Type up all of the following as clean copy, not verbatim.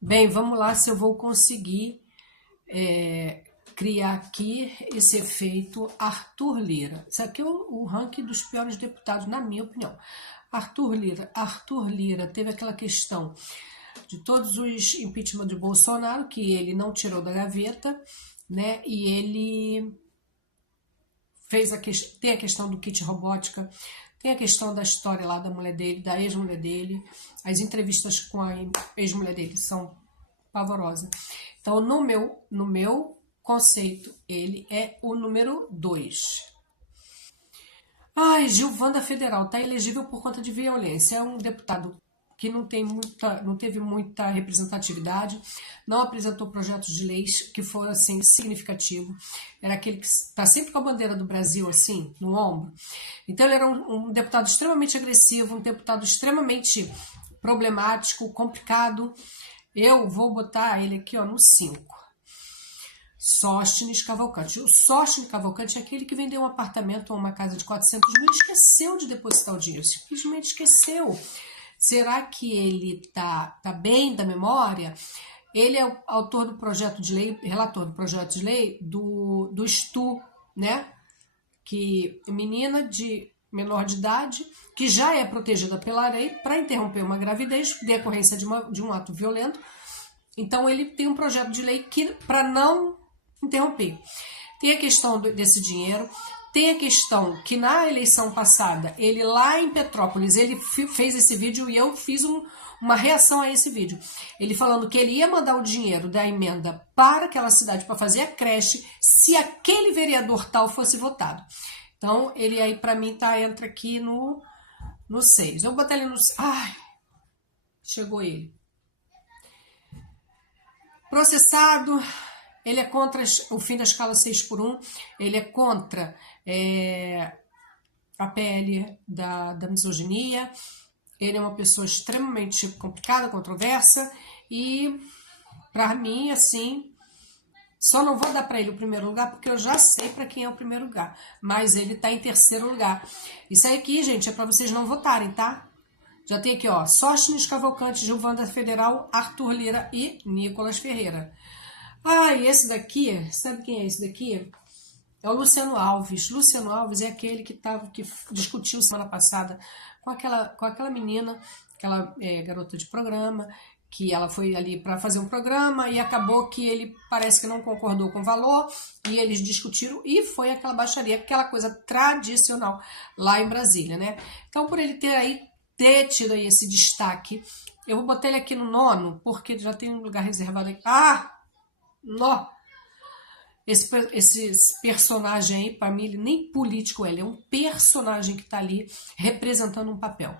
Bem, vamos lá se eu vou conseguir criar aqui esse efeito Arthur Lira. Isso aqui é o ranking dos piores deputados, na minha opinião. Arthur Lira teve aquela questão de todos os impeachment de Bolsonaro, que ele não tirou da gaveta, né? E ele fez tem a questão do kit robótica, tem a questão da história lá da mulher dele, da ex-mulher dele. As entrevistas com a ex-mulher dele são pavorosas. Então, no meu conceito, ele é o número 2. Ai, Gilvanda Federal, está elegível por conta de violência. É um deputado que não teve muita representatividade, não apresentou projetos de leis que foram assim, significativos. Era aquele que está sempre com a bandeira do Brasil assim, no ombro. Então ele era um deputado extremamente agressivo, um deputado extremamente problemático, complicado. Eu vou botar ele aqui no 5. Sóstenes Cavalcante. O Sóstenes Cavalcante é aquele que vendeu um apartamento ou uma casa de 400 mil e esqueceu de depositar o dinheiro, simplesmente esqueceu. Será que ele tá bem da memória? Ele é o autor do projeto de lei, relator do projeto de lei do STU, né? Que menina de menor de idade, que já é protegida pela lei para interromper uma gravidez, decorrência de um ato violento. Então ele tem um projeto de lei que para não interromper. Tem a questão desse dinheiro. Tem a questão que na eleição passada, ele lá em Petrópolis, ele fez esse vídeo e eu fiz uma reação a esse vídeo. Ele falando que ele ia mandar o dinheiro da emenda para aquela cidade para fazer a creche se aquele vereador tal fosse votado. Então, ele aí para mim entra aqui no 6. Eu vou botar ele no... Ai, chegou ele. Processado... Ele é contra o fim da escala 6x1, ele é contra a PL da misoginia, ele é uma pessoa extremamente complicada, controversa, e para mim, assim, só não vou dar para ele o primeiro lugar, porque eu já sei para quem é o primeiro lugar, mas ele está em terceiro lugar. Isso aí aqui, gente, é para vocês não votarem, tá? Já tem aqui, Sóstenes Cavalcante, Gilvanda Federal, Arthur Lira e Nicolas Ferreira. E esse daqui, sabe quem é esse daqui? É o Luciano Alves. Luciano Alves é aquele que discutiu semana passada com aquela menina, aquela garota de programa, que ela foi ali para fazer um programa e acabou que ele parece que não concordou com o valor e eles discutiram e foi aquela baixaria, aquela coisa tradicional lá em Brasília, né? Então, por ele ter tido aí esse destaque, eu vou botar ele aqui no 9, porque já tem um lugar reservado aqui. Esse personagem aí, para mim, ele nem político ele é um personagem que está ali representando um papel.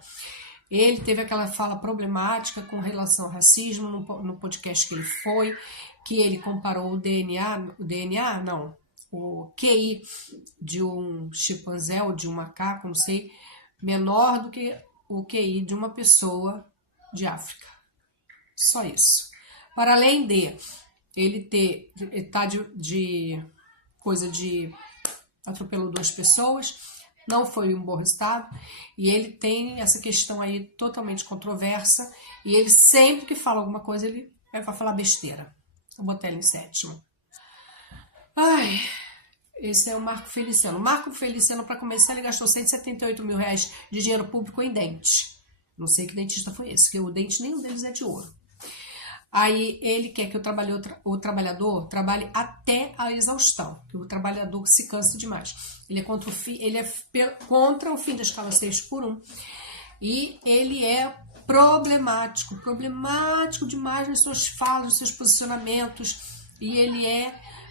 Ele teve aquela fala problemática com relação ao racismo no podcast que ele foi, que ele comparou o QI de um chimpanzé ou de um macaco, não sei, menor do que o QI de uma pessoa de África. Só isso. Para além de ele atropelou 2 pessoas, não foi um bom resultado, e ele tem essa questão aí totalmente controversa, e ele sempre que fala alguma coisa, ele vai falar besteira. Vou botar ele em 7º. Esse é o Marco Feliciano. Marco Feliciano, para começar, ele gastou R$178 mil de dinheiro público em dente. Não sei que dentista foi esse, porque o dente nenhum deles é de ouro. Aí ele quer que o trabalhador trabalhe até a exaustão, que o trabalhador se canse demais. Ele é contra o fim da escala 6x1 e ele é problemático demais nas suas falas, nos seus posicionamentos, e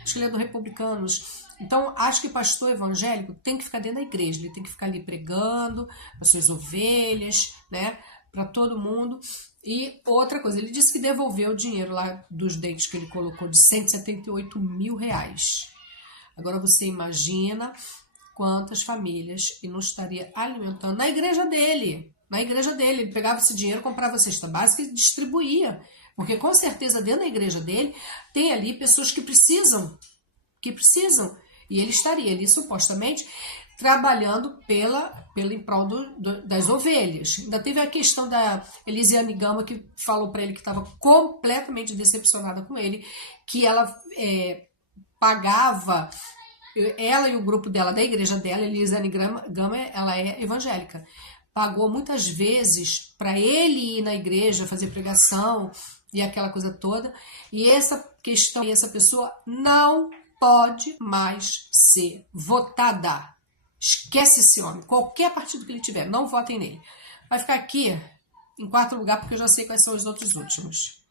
acho que ele é do Republicanos. Então, acho que pastor evangélico tem que ficar dentro da igreja, ele tem que ficar ali pregando as suas ovelhas, né, para todo mundo. E outra coisa, ele disse que devolveu o dinheiro lá dos dentes que ele colocou de R$178 mil. Agora você imagina quantas famílias ele não estaria alimentando na igreja dele. Ele pegava esse dinheiro, comprava cesta básica e distribuía. Porque com certeza dentro da igreja dele tem ali pessoas que precisam. E ele estaria ali supostamente trabalhando em prol das ovelhas. Ainda teve a questão da Elisiane Gama, que falou para ele que estava completamente decepcionada com ele, que ela pagava, ela e o grupo dela, da igreja dela, Elisiane Gama, ela é evangélica, pagou muitas vezes para ele ir na igreja, fazer pregação e aquela coisa toda, e essa questão, essa pessoa não pode mais ser votada. Esquece esse homem. Qualquer partido que ele tiver, não votem nele. Vai ficar aqui em 4º lugar, porque eu já sei quais são os outros últimos.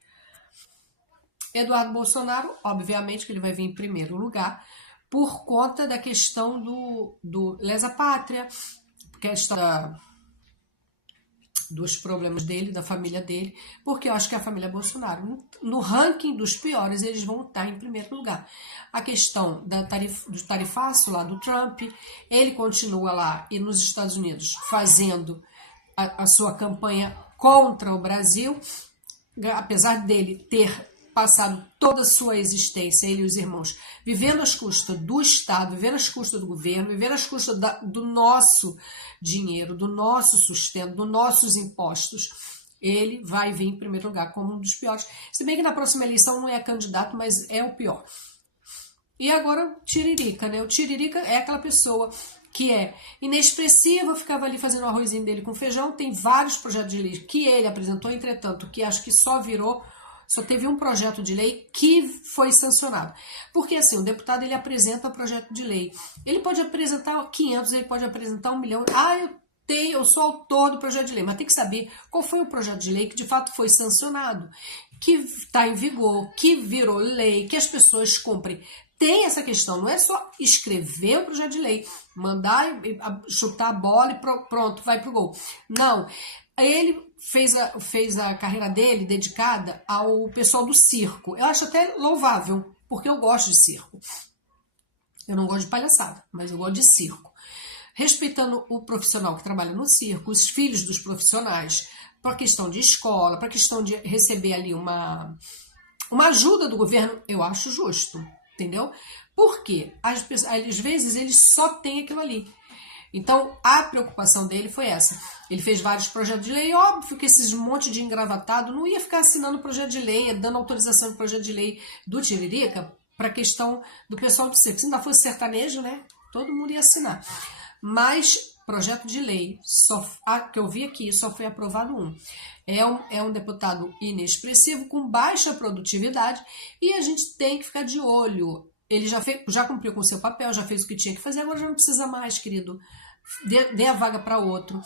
Eduardo Bolsonaro, obviamente que ele vai vir em 1º lugar, por conta da questão do lesa pátria, questão dos problemas dele, da família dele, porque eu acho que a família Bolsonaro, no ranking dos piores, eles vão estar em 1º lugar. A questão do tarifaço lá do Trump, ele continua lá e nos Estados Unidos fazendo a sua campanha contra o Brasil, apesar dele ter passado toda a sua existência, ele e os irmãos, vivendo às custas do Estado, vivendo às custas do governo, vivendo às custas do nosso dinheiro, do nosso sustento, dos nossos impostos, ele vai vir em 1º lugar como um dos piores. Se bem que na próxima eleição não é candidato, mas é o pior. E agora o Tiririca, né? O Tiririca é aquela pessoa que é inexpressiva, ficava ali fazendo o arrozinho dele com feijão, tem vários projetos de lei que ele apresentou, entretanto, que acho que só teve um projeto de lei que foi sancionado. Porque assim, o deputado ele apresenta o projeto de lei. Ele pode apresentar 500, ele pode apresentar 1 milhão. Eu sou autor do projeto de lei, mas tem que saber qual foi o projeto de lei que de fato foi sancionado, que está em vigor, que virou lei, que as pessoas cumprem. Tem essa questão, não é só escrever o projeto de lei, mandar chutar a bola e pronto, vai pro gol. Não, ele fez a carreira dele dedicada ao pessoal do circo. Eu acho até louvável, porque eu gosto de circo. Eu não gosto de palhaçada, mas eu gosto de circo. Respeitando o profissional que trabalha no circo, os filhos dos profissionais, para a questão de escola, para a questão de receber ali uma ajuda do governo, eu acho justo, entendeu? Porque às vezes eles só têm aquilo ali. Então, a preocupação dele foi essa. Ele fez vários projetos de lei, óbvio que esses monte de engravatado não ia ficar assinando projeto de lei, dando autorização de projeto de lei do Tiririca para a questão do pessoal do circo. Se ainda fosse sertanejo, né? Todo mundo ia assinar. Mas projeto de lei, que eu vi aqui, só foi aprovado um. É um deputado inexpressivo, com baixa produtividade, e a gente tem que ficar de olho. Ele já cumpriu com o seu papel, já fez o que tinha que fazer, agora já não precisa mais, querido. Dê a vaga para outro.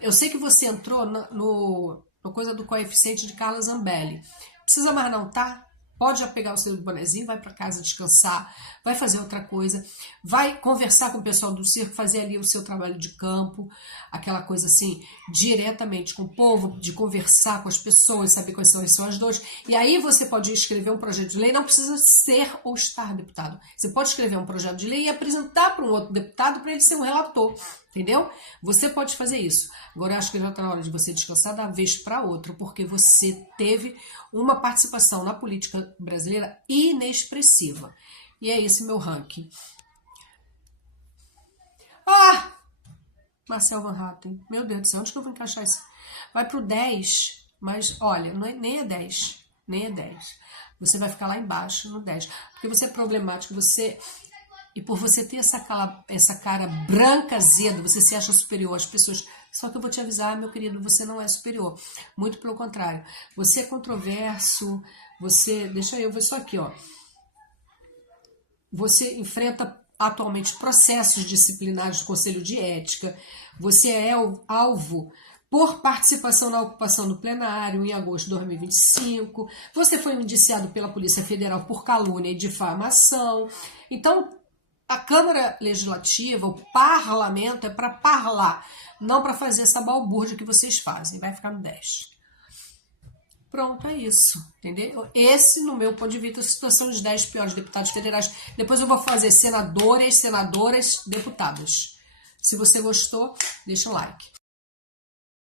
Eu sei que você entrou no coisa do coeficiente de Carla Zambelli. Precisa mais não, tá? Pode já pegar o seu bonezinho, vai para casa descansar, vai fazer outra coisa, vai conversar com o pessoal do circo, fazer ali o seu trabalho de campo, aquela coisa assim, diretamente com o povo, de conversar com as pessoas, saber quais são as suas dores. E aí você pode escrever um projeto de lei, não precisa ser ou estar deputado. Você pode escrever um projeto de lei e apresentar para um outro deputado para ele ser um relator. Entendeu? Você pode fazer isso. Agora eu acho que já está na hora de você descansar da vez para outra, porque você teve uma participação na política brasileira inexpressiva. E é esse meu ranking. Marcel Van Hatten. Meu Deus do céu, onde que eu vou encaixar isso? Vai pro 10, mas olha, nem é 10. Nem é 10. Você vai ficar lá embaixo no 10. Porque você é problemático, e por você ter essa cara branca, azeda, você se acha superior às pessoas. Só que eu vou te avisar, meu querido, você não é superior. Muito pelo contrário. Você é controverso, deixa eu ver só aqui, ó. Você enfrenta atualmente processos disciplinares do Conselho de Ética. Você é alvo por participação na ocupação do plenário em agosto de 2025. Você foi indiciado pela Polícia Federal por calúnia e difamação. Então, a Câmara Legislativa, o parlamento, é para parlar, não para fazer essa balbúrdia que vocês fazem. Vai ficar no 10. Pronto, é isso. Entendeu? Esse, no meu ponto de vista, são os 10 piores deputados federais. Depois eu vou fazer senadoras, deputados. Se você gostou, deixa um like.